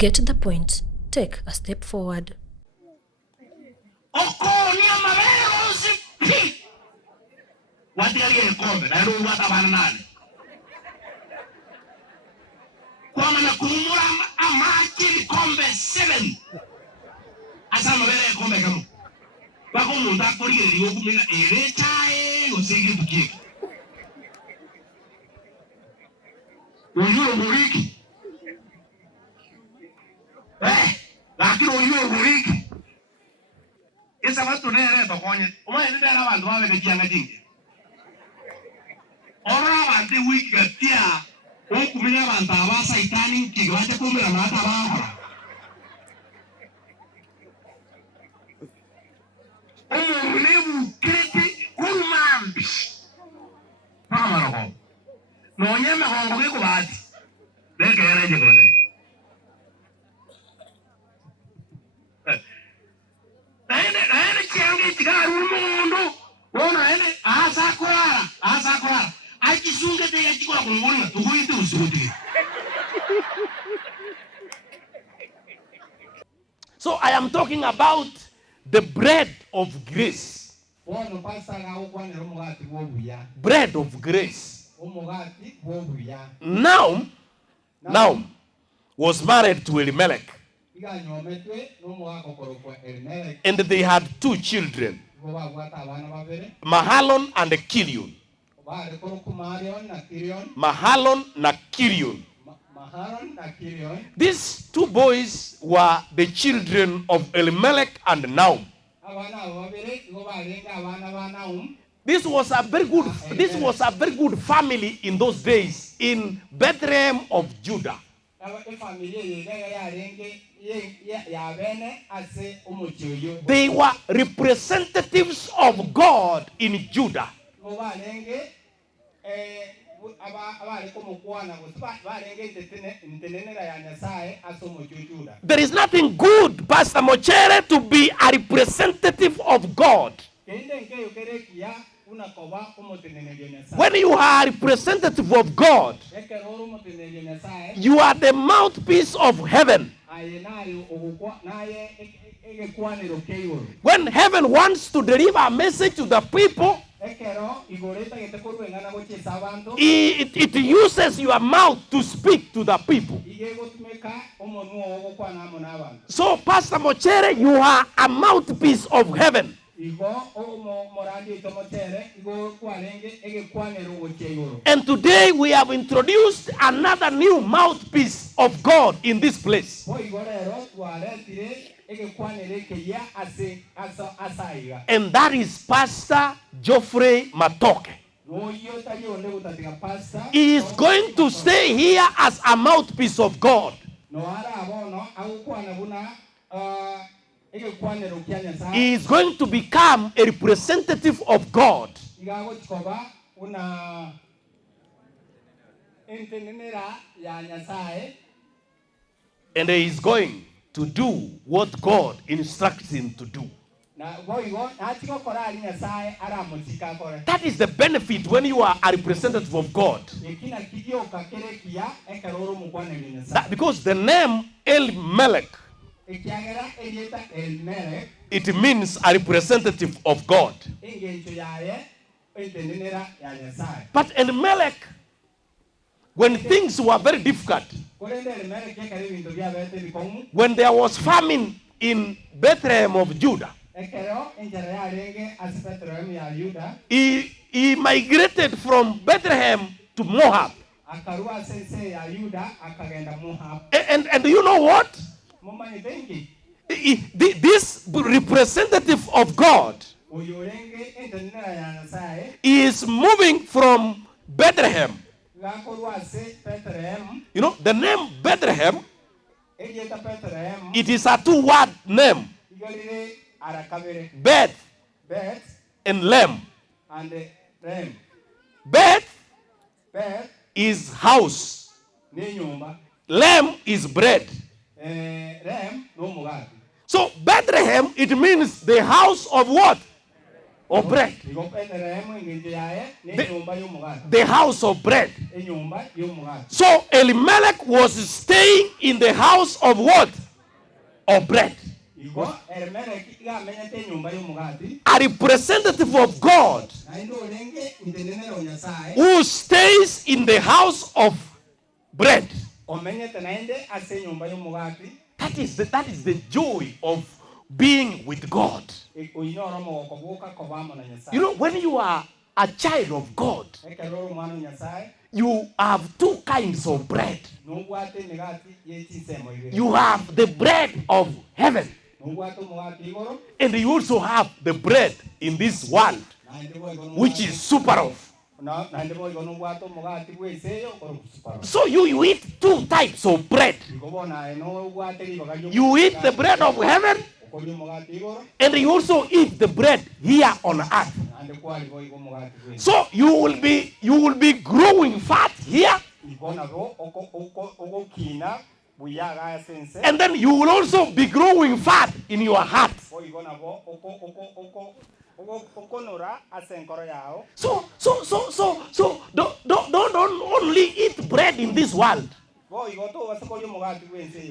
Get the point. Take a step forward. Kwa na kumura amaki kombe 7 asa mabere kombe kamu bako munda kori rio kumina ere chae usigi tuki uyuro muriki lakini uyuro muriki esa watu nere to konye umwe ndio na bantu babe kianga jingi ora bande wiki gatia kumenya abantu abasa itani kigaje kumira mata baba lebu kreti kumambi mama roho no nyeme hongo ke kubati beke yereje kone ene change tigaru mundu wona ene asa kwara akisunga te yakikora kungona tukuite usudi. So I am talking about the bread of grace. Bread of grace. Now was married to Elimelech. And they had 2 children, Mahalon and Kilion. Mahalon na Kilion. These 2 boys were the children of Elimelech and Naum. This was a very good family in those days in Bethlehem of Judah. They were representatives of God in Judah. There is nothing good, Pastor Mochere, to be a representative of God. When you are a representative of God, you are the mouthpiece of heaven. When heaven wants to deliver a message to the people, it uses your mouth to speak to the people. So, Pastor Mochere, you are a mouthpiece of heaven. And today we have introduced another new mouthpiece of God in this place. And that is Pastor Japhet Magot. He is going to stay here as a mouthpiece of God. He is going to become a representative of God. And he is going to do what God instructs him to do. That is the benefit when you are a representative of God. Because the name Elimelech, it means a representative of God. But Elimelech, when things were very difficult, when there was famine in Bethlehem of Judah, he migrated from Bethlehem to Moab. And you know what? This representative of God is moving from Bethlehem. You know, the name Bethlehem, it is a 2-word name. Beth and Lem. Beth is house. Lem is bread. So Bethlehem, it means the house of what? of bread. The house of bread. So Elimelech was staying in the house of what? Of bread. A representative of God who stays in the house of bread. That is the joy of being with God. You know, when you are a child of God, you have two kinds of bread. You have the bread of heaven, and you also have the bread in this world, which is super of. So you eat two types of bread. You eat the bread of heaven, and you also eat the bread here on earth. So you will be growing fat here, and then you will also be growing fat in your heart. So don't only eat bread in this world.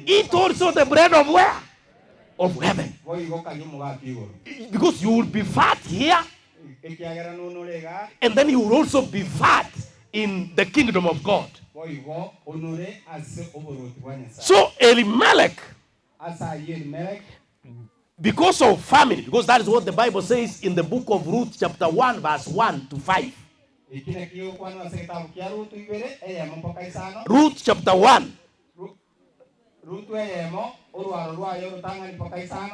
Eat also the bread of where? Of heaven. Because you will be fat here, and then you will also be fat in the kingdom of God. So Elimelech, because of family, because that is what the Bible says in the book of Ruth chapter 1 verse 1 to 5. Ruth chapter 1.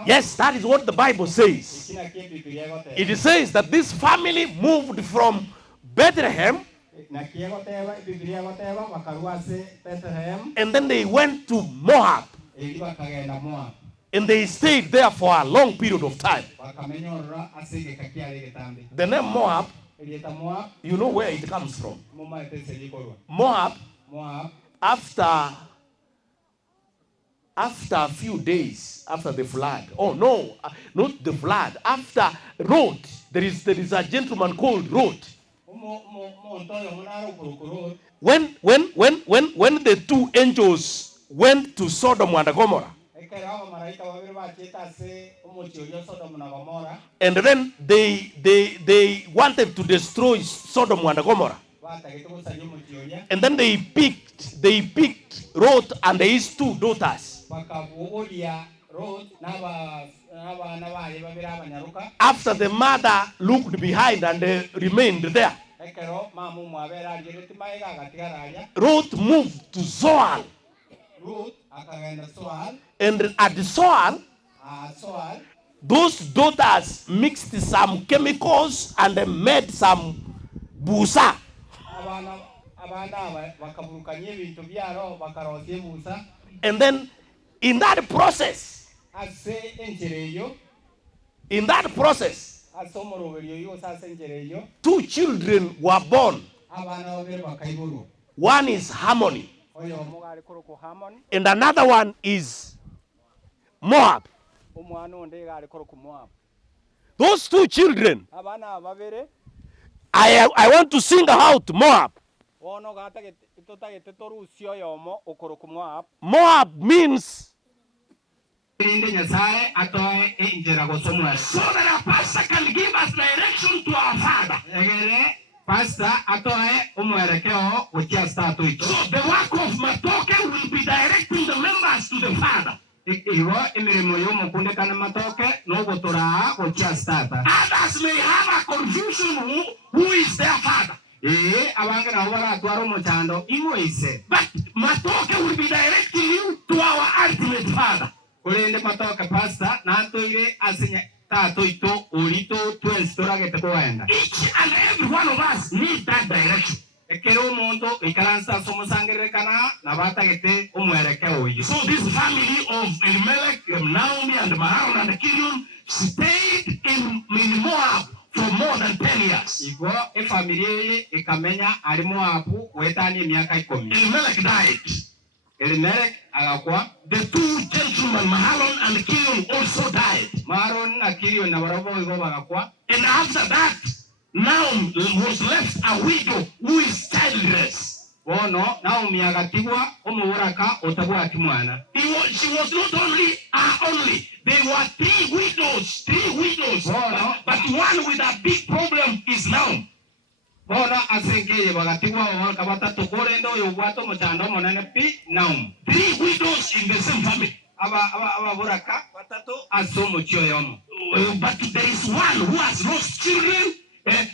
Yes, that is what the Bible says. It says that this family moved from Bethlehem, and then they went to Moab, and they stayed there for a long period of time. The name Moab, you know where it comes from. Moab, after a few days after the flood. Oh no, not the flood. After Lot, there is a gentleman called Lot. When the two angels went to Sodom and Gomorrah, and then they wanted to destroy Sodom and Gomorrah, and then they picked Lot and his two daughters. After the mother looked behind and remained there, Ruth moved to Zoar. And at Zoar, those daughters mixed some chemicals and made some busa. And then in that process, two children were born. One is Harmony, and another one is Moab. Those two children, I want to sing out Moab. Moab means so that a pastor can give us direction to our Father. So the work of Matoke will be directing the members to the Father. Others may have a confusion who is their Father. But Matoke will be directing you to our ultimate Father. Each and every one of us needs that direction. So this family of Elimelech, Naomi, and Maharon and the Kirion stayed in Moab for more than 10 years. Elimelech died. Elimelech agakwa. The two gentlemen, Mahalon and Kilion, also died. Mahalon and Kilion agakwa. And after that, Naomi was left a widow who is childless. Bono Naomi agatigwa omuburaka otabwa kimwana. She was not only only. There were three widows. Bono, but one with a big problem is Naomi. Bono asengeye bagatigwa omuburaka batatu korendo yobwato muchando monene pi Naomi. Three widows in the same family. Ababuraka batatu asomo choyomo. But there is one who has lost children. They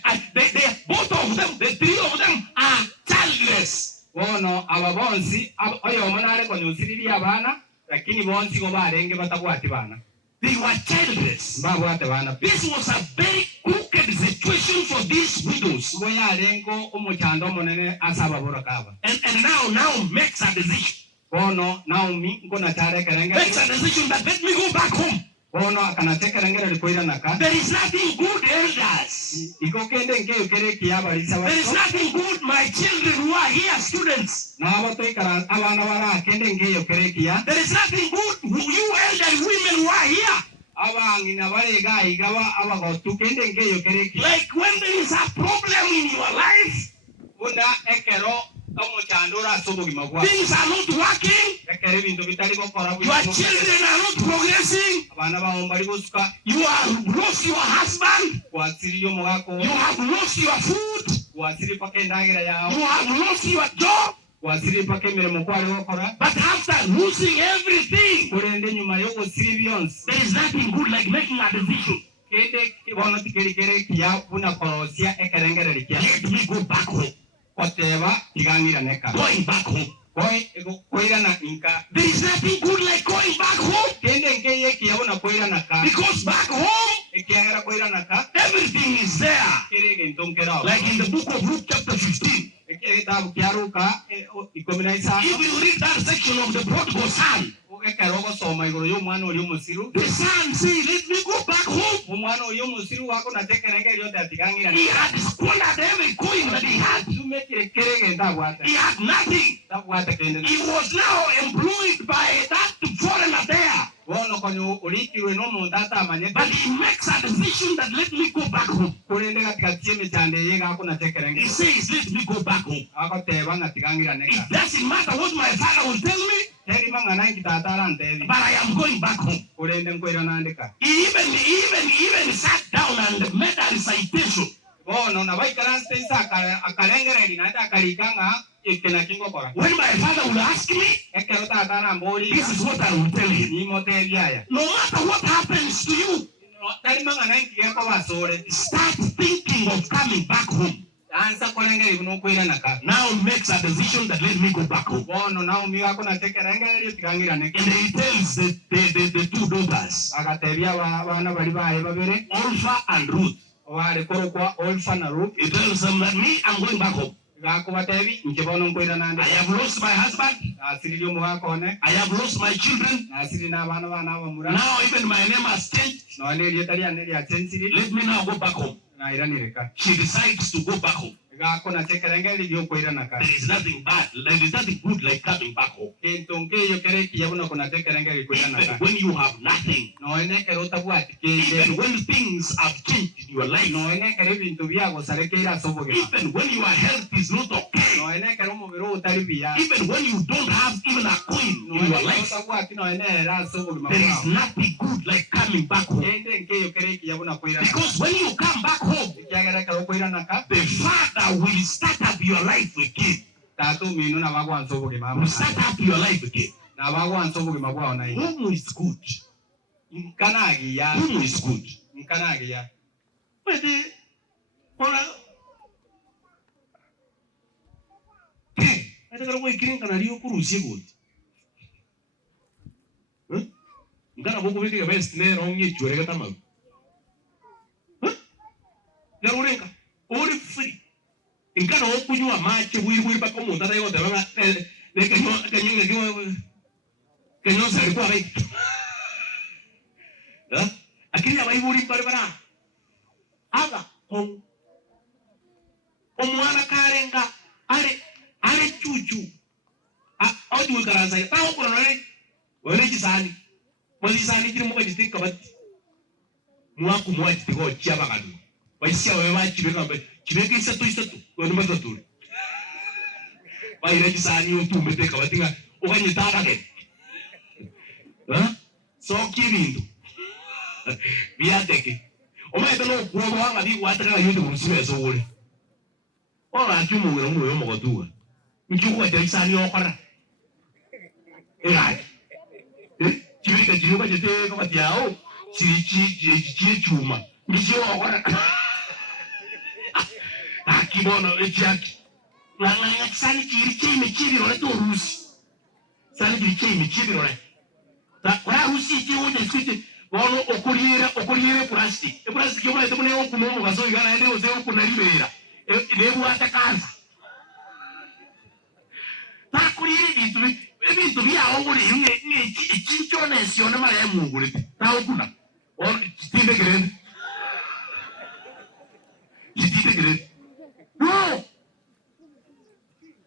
both of them, the three of them are childless. Bono ababonsi oyo omonare konyusiriri abana lakini bonsi go barenge batabwati bana. They were childless. Babwate bana. This was a very crooked situation for these widows. Boyarengo omuchando monene asaba borakaba. And now makes a decision. Bono Naomi ngona tare kerenge. Makes a decision that let me go back home. There is nothing good, elders. There is nothing good, my children who are here, students. There is nothing good, you elderly women who are here. Like when there is a problem in your life, things are not working. Your children are not progressing. You have lost your husband. You have lost your food. You have lost your job. But after losing everything, there is nothing good like making a decision. Let me go back home. Going back home. There is nothing good like going back home. Because back home, everything is there. Like in the book of Luke chapter 15. If you read that section of the prodigal son, the son says, let me go back home. He had squandered every coin that he had. He had nothing. He was now employed by that foreigner there. But he makes a decision that let me go back home. He says, let me go back home. It doesn't matter what my father will tell me, but I am going back home. He even sat down and made a recitation. When my father will ask me, this is what I will tell him. No matter what happens to you, start thinking of coming back home. Now makes a decision that let me go back home. And he tells the two daughters, Orpha and Ruth. He tells them that me, I'm going back home. I have lost my husband. I have lost my children. Now even my name has changed. Let me now go back home. She decides to go back home. There is nothing bad. There is nothing good like coming back home. Even when you have nothing. Even when things have changed in your life. Even when your health is not okay. Even when you don't have even a coin in your life. There is nothing good like coming back home. Because when you come back home, the Father will start up your life again. Will start up your life again. Home is good. Home is good. But Ingano okunywa machi wiri bako mutara yote baba kenyo alikuwa bai akili abaiburi barabara aga omwana karenga ale chuchu Audio karansa tawo ko no wale kisani mwali sani kiri muka jitika bati mwaku mwa jitiko chiaba kadu waisia wewa chibeka isa tu wano matatu wa ile kisani utu mbeteka batinga ukanyitaba ke so kirindu biateke omaita no kuwa wanga bi wataka yudu musibe so wole ora chumu ngero mu yo mogotua nchuko de kisani okora Chirika jiruka jete kama tiao chiri chuma mijo okora akibono ejaki na sani chiri role to rusi sani chiri role ta kwa rusi ti wonde skiti wono okurire plastic plastic yo maite mune okuno mo gaso igana ende oze okuna libera nebu atakaza ta kurire bitu ebintu byawongole nge chinchone sione mara ya mungule tawo kuna on tinde grade no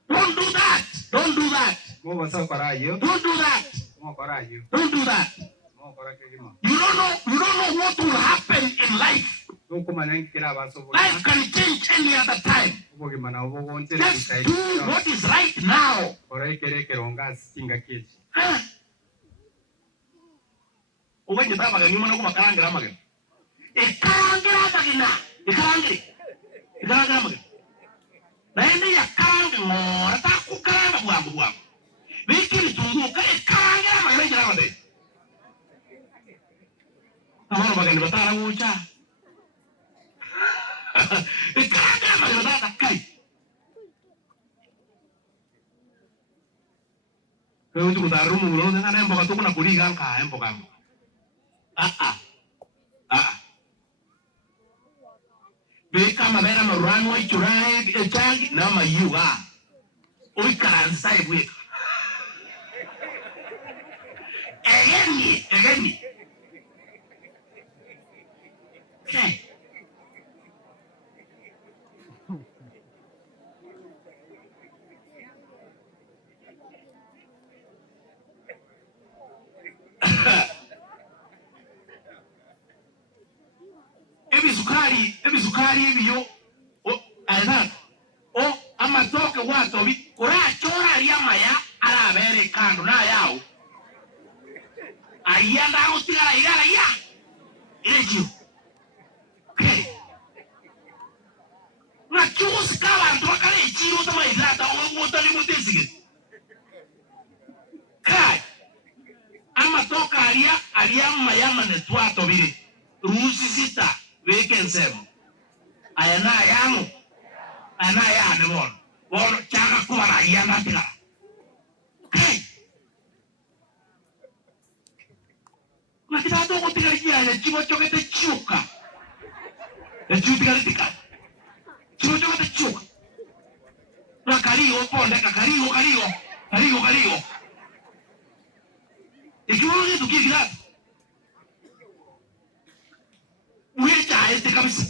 don't do that Don't do that. Don't do that. You don't know what will happen in life. Life can change any other time. Just do what is right now. Uwenye taba gani mwana kuma karangira magana. Karangira magana. Karangira magana. Na ende ya karangira ngora ta ku karanga bwangu. Bikiri tunguka karangira magana jara made. Amaro magana batara ucha. Karangira magana ta kai. Kau itu taruh mulu dengan yang bukan tu kena budi kan kah yang bukan. Beka mabera marano ichurai echagi nama yuga. Oi karansa ibu. Egeni. Okay. Ebi sukari biyo aina ama toke wato bi kura chora ya maya ala bere kando na yao ayanda utira ya ejo okay na chus kala ndo kale chiro tama izata o motali mutesi kai ama toka alia maya mane twato bire rusi sita Wekensem. Ayana yamu. Ayana yane mon. Wolo chaka kuwara yana pila. Okay. Makita toko tigari ya chivo chokete chuka. Chivo tigari tika. Chivo chokete chuka. Na karigo ponde ka karigo. Ikiwa ngi tukikira. Uyecha este kabisa.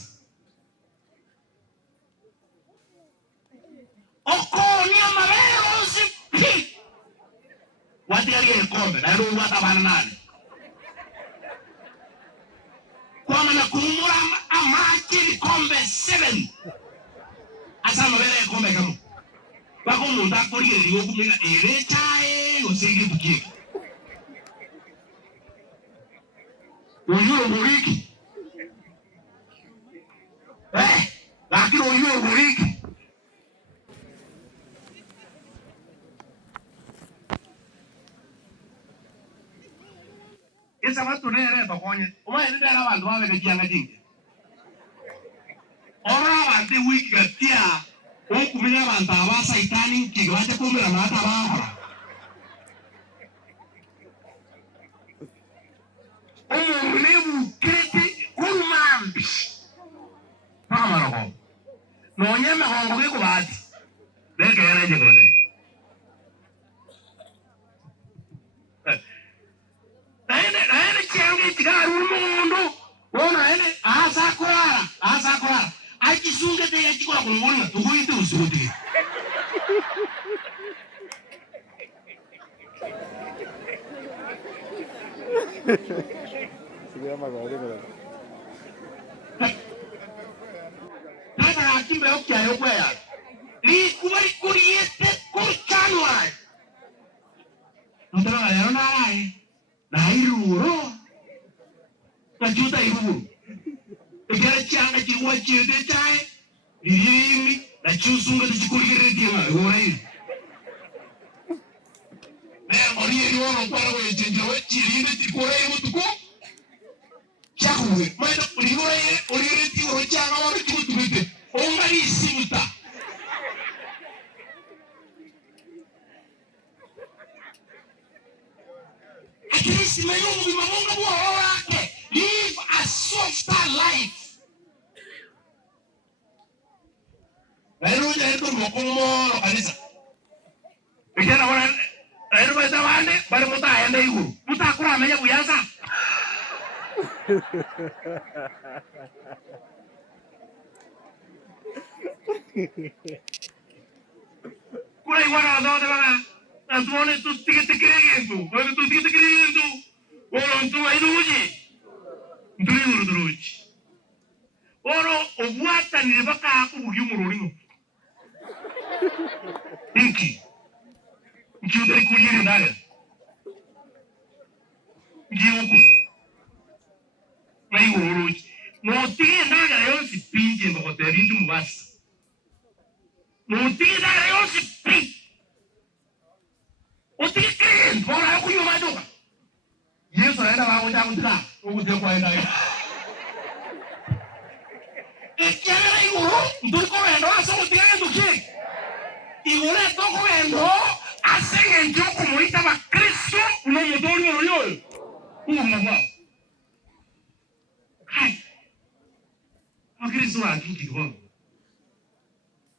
Okoni amabero sipi. Wati aliye kombe na ndo wata banana. Kwa maana kumura amaki kombe 7. Asa mabere kombe kamo. Bako munda kori liyo kumina erecha osegi tukiki. Uyuro muriki. Lakini uyuro muriki. Esa watu nere tokonye. Uma ende na bantu bawe bekianga jingi. Ora bante wiki gatia. Okumenya bantu abasa itani kigwaje kumira mata bahora. Ulevu kreti kumambi. Pamaro. No nyama hongo ke kubati. Deke yaraje kone. Naene chiange tigaru mundo. Ona ene asa kwara. Achisunge te yachikwa kumwona tukuite usuti. Tata akimbe okya yokwea. Li kubali kuriete kurchanwa. Nutara lero na ai. Na iruro. Na juta iruro. Egere changa chiwa chide chai. Irimi na chusunga chikurigere diema. Ora Oriye wano kwa we jenjewe chirinde tikore mutuko chakuwe maana oriye oriye tiwo changa wano tubute ongari simuta akirisi mayo mubimamunga bwo wake live a softer life lero ndio mokomo kanisa ikena wana lero bata wande bale muta yende iguru muta kura amenya kuyaza kura iwana ndo bana Antuone tutti che ti credo, quando tutti che ti credo, ora non tu hai luci, druci. Ora o vuota ni baka ku yumurino. Inki udari kujiri ndaga. Giuku. Mai uruci. No tiene ndaga yo si pinche no te rinju mubasa. No tiene ndaga yo si pinche. O tiene que bora ku yumadoka. Yesu anaenda waonja mtaka. Ukuje kwaenda. Ekiana iguru ndiko wendo aso tiene nduki. Iguru ndiko wendo asenge njoku muita ba Kristo no mudori royo. Umama. Hai. Akristo akiki kwa.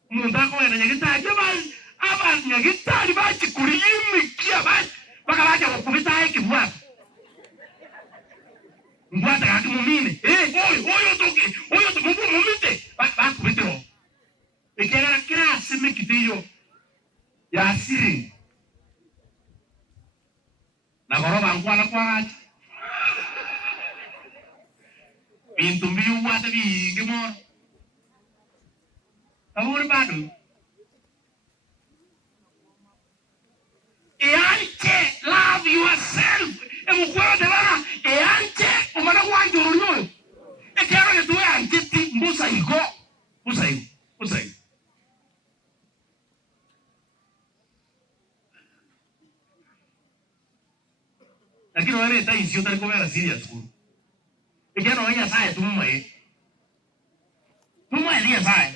Mundako wenda nyagita jabal aba nyagita libachi kuriyimi kia ba baka baje kupita hiki bwa. Mbwata kati mumine. Oyo toki. Oyo to mubu mumite. Ba kubitiro. Ekera kira sime kitiyo. Ya asiri. Na goroba ngwana kwa. Bintu mbiu wata bi gimor. Amor badu. Eante love yourself. Emukwa de bana. Eante umana wanjo ruyo. Ekero ne tuwe antiti mbusa iko. Mbusa iko. Lakini wale tai sio tali komera serious kuru. Ekero wanya sae tumwe. Tumwe ni sae.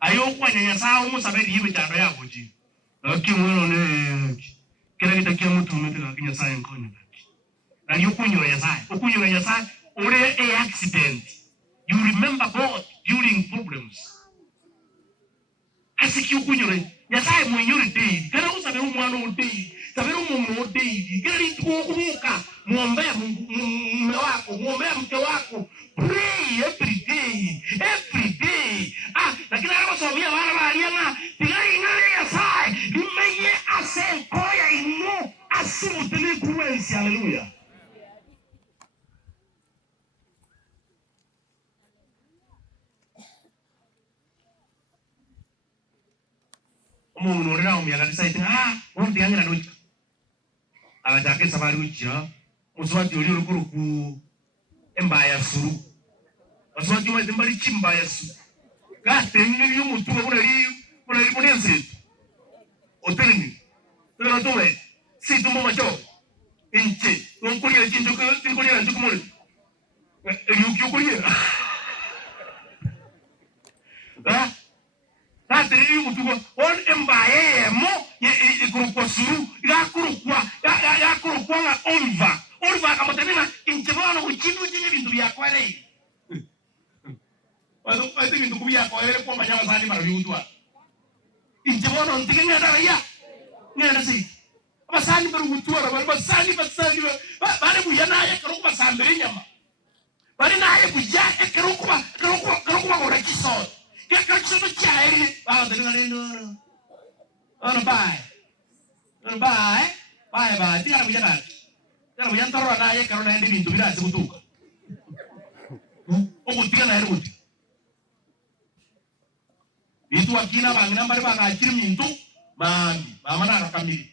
Ayo kwa nyanya sae umusabedi hiwe chando yako ji. Lakini wewe ne kila kitakia mtu umetaka kinya sae nkonyo. Na yukunyo ya sae. Ukunyo ya sae ore a accident. You remember God during problems. Asiki ukunyo ya sae mwenyori day. Kana usabe umwano day. Sabe umu day. Kana litukuka muombe mume wako, muombe mke wako. Pray every day. Every day. Lakini hapo sobia wala waliana tigari ngale ya sae. Imeye ase koya inu asimu tele kuwensi. Hallelujah. Umuntu rero umya kanisa ite undi yangira n'uki abajake sabari ukiya muswati uri rukuru ku embaya suru muswati wa zimbali chimbaya suru gate ni y'umuntu burari munenze otelini rero towe si tumbo macho inche nkuliye chinjo nkuliye njukumule yuki ukuliye Natiri utuko on embaye mo ye kurukwa suru ya kurukwa na Oliva kama tena inchebana kuchibu chini bintu ya kwere. Wado bintu kubia kwere kwa manyama sani mara yutwa. Inchebana ntike ngada ya. Ngada si. Basani baru gutwa basani bare buyana ya kurukwa sambere nyama. Bare na ya buja kurukwa ngora kiso. Get some child. Oh, they're going to buy. Bye. Bye. Think I'm going to Kana yantaro na ye karona ndi bintu birazi gutuka. Ogutika na heruti. Itu akina bangina mbari bagakira mintu bambi bamana rakamiri.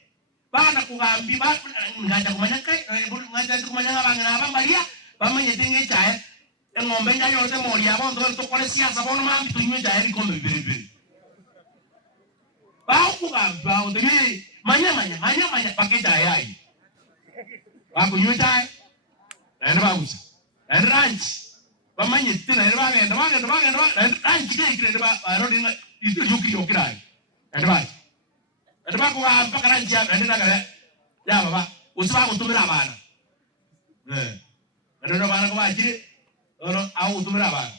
Bana kugambi ba ngaja kumanya kai ngaja kumanya bangina bambaria bamanyetenge chae ngombe nyanyo te mori abo ndo to kole siasa bono mambi tunywe chae rikondo bibiri. Ba kugambi ba ndo manya pakai chae ai. Ba kunywe chae. Ene bagusa. Ene ranch. Bamanyete na ene bagenda ranch ke ba arodi itu yuki yokirai. Ene ba kugambi ranch ya ene nagara. Ya baba, usaba kutumira abana. Ene no bana kubaji ono au tumira bana.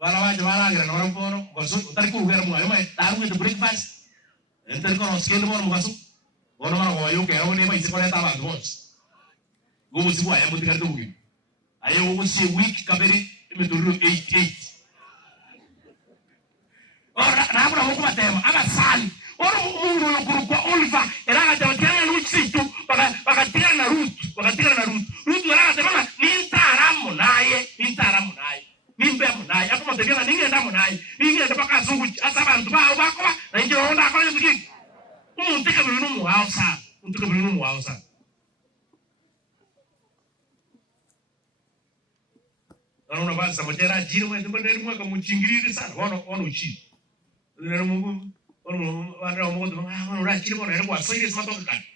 Bana baje bana ngira no rampono, gosu utari kuruhera mu ayo mai taru itu breakfast. Entari kono skendo mo gasu. Ono mara ko ayo ke ero ne mai se kore ta ba dos. Gomu sibu ayo mutika tugi. Ayo go si week kaberi meturu 88. Ora na bra ko matema aga sali. Ora mungu no kuruko Oliver era ga tawanya no situ baka tira na root. Root era ga tama nintaramu naye. Nimbe naye akoma tegena ningenda naye. Ningenda baka zungu asabantu ba bakoma na nje onda ko yiki. Umuntu kabiri mu hausa. Ana basa motera jiro mwe ndere mwe kamuchingirire sana wana uchi. Ndere mungu wana mungu wana rachiri bona ere kwa soire matoka kati.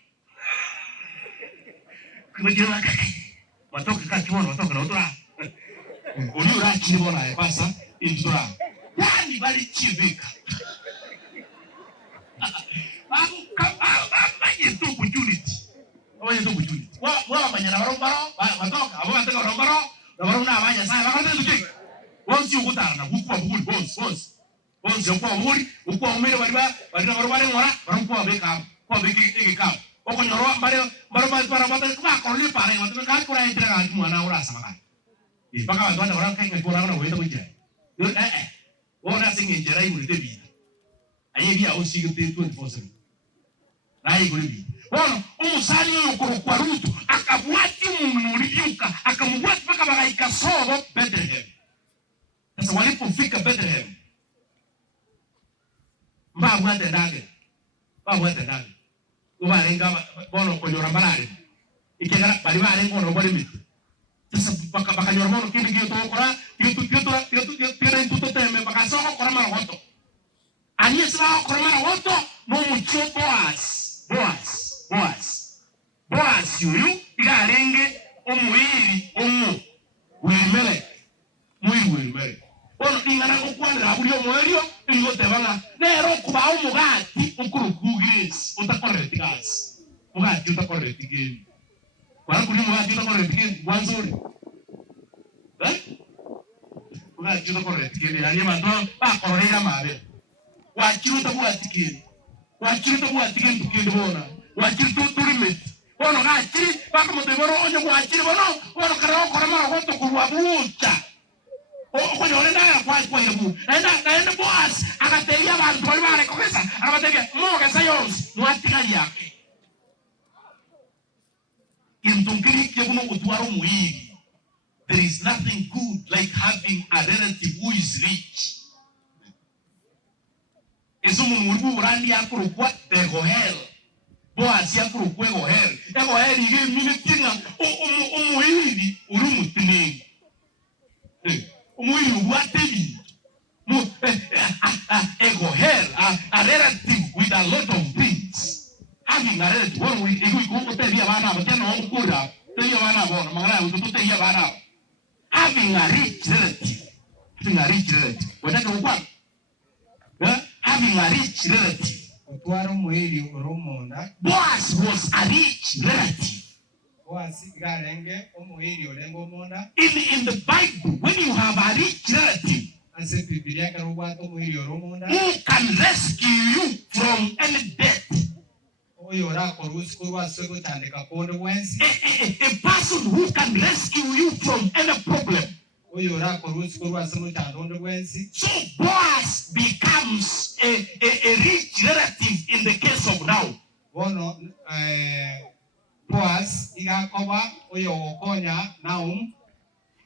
Kumejira kati. Matoka kati wana matoka na utora. Uli rachiri bona e pasa intura. Yani bali chivika. Yetu opportunity. Wa manyana baro matoka abo matoka baro. Nabaruna abanya sana bakatenda tujike. Wonsi ukutana bukwa bukuli bons. Wonsi ukwa bukuli, ukwa umire bariba barubare ngora, barukwa beka, kwa beki ka. Oko nyoro bare para bata kwa korli pare ngoto ka kora entra ga mwana ora sama. Baka bantu ora kai kai kora na weta buje. Yo ora singe jera imuri te bi. Aye bia o sigute 24/7. Rai golibi. Ono umusali yo kwa rutu akabwati munuriuka akamubwati paka bagaika sobo Bethlehem. Sasa walipofika Bethlehem mbabwate ndage. Ubarenga bono konyora balare. Ikegara bali bare ngono bali mit. Sasa baka nyora bono kindi kiyo to kora, kiyo tira intuto teme baka soko kora mara woto. Ani sala kora mara woto no mucho Boaz yuyu igarenge omuiri omu wirimere. Ono ingana kukwandira buli omwerio ingote banga nero kuba omugati okurukugires utakorrect gas. Mugati utakorrect geni. Kwa kuli mugati utakorrect geni wanzuri. Mugati utakorrect geni ali bantu bakorera mabe. Wachiruta bugati geni. Tukindi bona. Wachiruta turimit. Ono gachiri baka muteboro onye gwachiri ono kara okora mara goto kurwa bucha. Oko yone na kwa yebu. Enda boss akateria abantu bali bare kokesa. Akabateria moga sayos nuatika yake. Intunkiri kebuno utwaro muiri. There is nothing good like having a relative who is rich. Esumu muribu urandi yakuru kwa tegohel. Boaz yakuru kwa gohel. Gohel ige minutina umuiri urumutinegi. Umuiri uwateli. Gohel a relative with a lot of things. Having a relative one we go tell you about but then on kura. Tell you about mangala utu tell you about. Having a rich relative. What that one? Having a rich relative. Boaz was a rich relative. In the Bible, when you have a rich relative who can rescue you from any death, a person who can rescue you from any problem. So Boaz becomes a rich relative in the case of now. Boaz igakoba oyo okonya Naum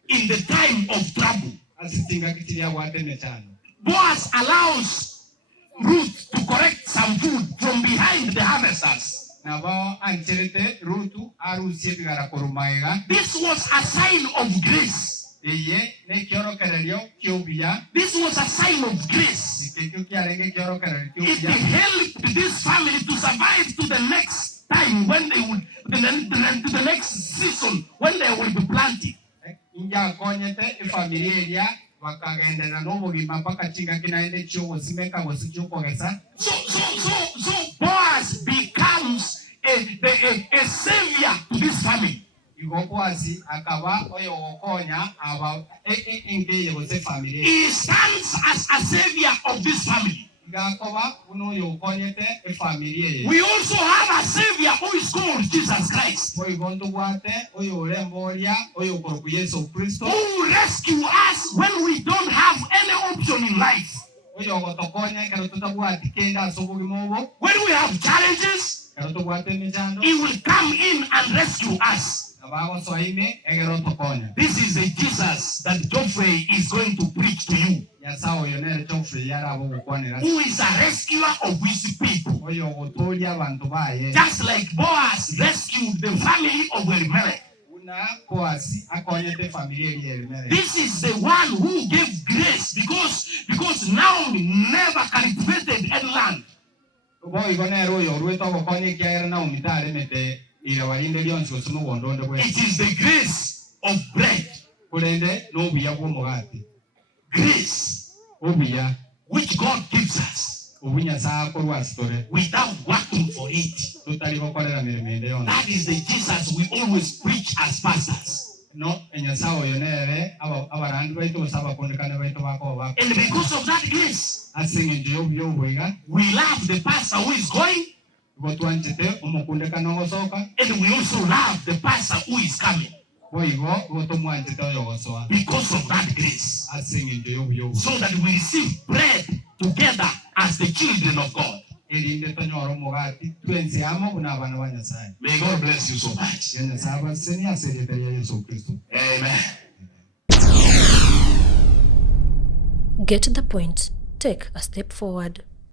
in the time of trouble. Asitinga kitiria watene chano. Boaz allows Ruth to correct some food from behind the harvesters. This was a sign of grace. This was a sign of grace. It helped this family to survive to the next time when they would, to the next season when they will be planted. So Boaz becomes a savior to this family. He stands as a savior of this family. We also have a savior who is called Jesus Christ, who will rescue us when we don't have any option in life. When we have challenges, he will come in and rescue us. This is the Jesus that Japhet is going to preach to you, who is a rescuer of his people, just like Boaz rescued the family of Elimelech. This is the one who gave grace because now never cultivated any land. It is the grace of bread. Grace which God gives us without working for it. That is the Jesus we always preach as pastors. And because of that grace, we love the pastor who is going, and we also love the pastor who is coming. Because of that grace, so that we receive bread together as the children of God. May God bless you so much. Amen. Get the point. Take a step forward.